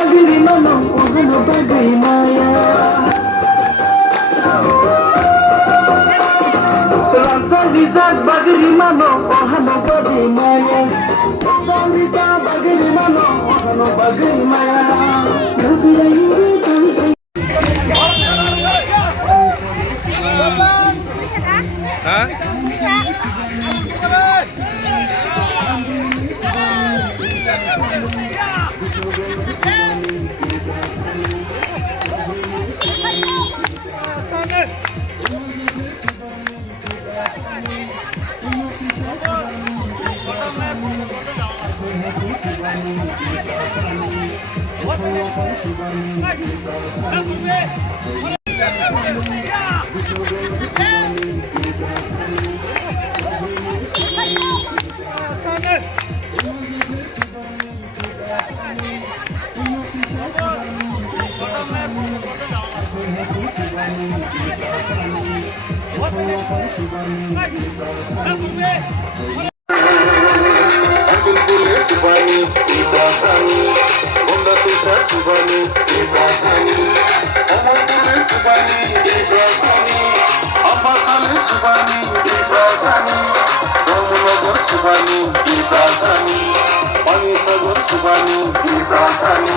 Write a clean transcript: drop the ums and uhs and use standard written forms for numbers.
Bagiri mano ohano bagiri maya Ransa Rizak bagiri mano ohano bagiri maya Ransa Rizak bagiri mano ohano bagiri maya Nabila yuri kami Hah? Uncle Bule Subani, Ibrasani, Bonda Tusha Subani, Ibrasani, Omo Bule Subani, Ibrasani, Ambasale Subani, Ibrasani, Domunagar Subani, Ibrasani, Manisagar Subani, Ibrasani,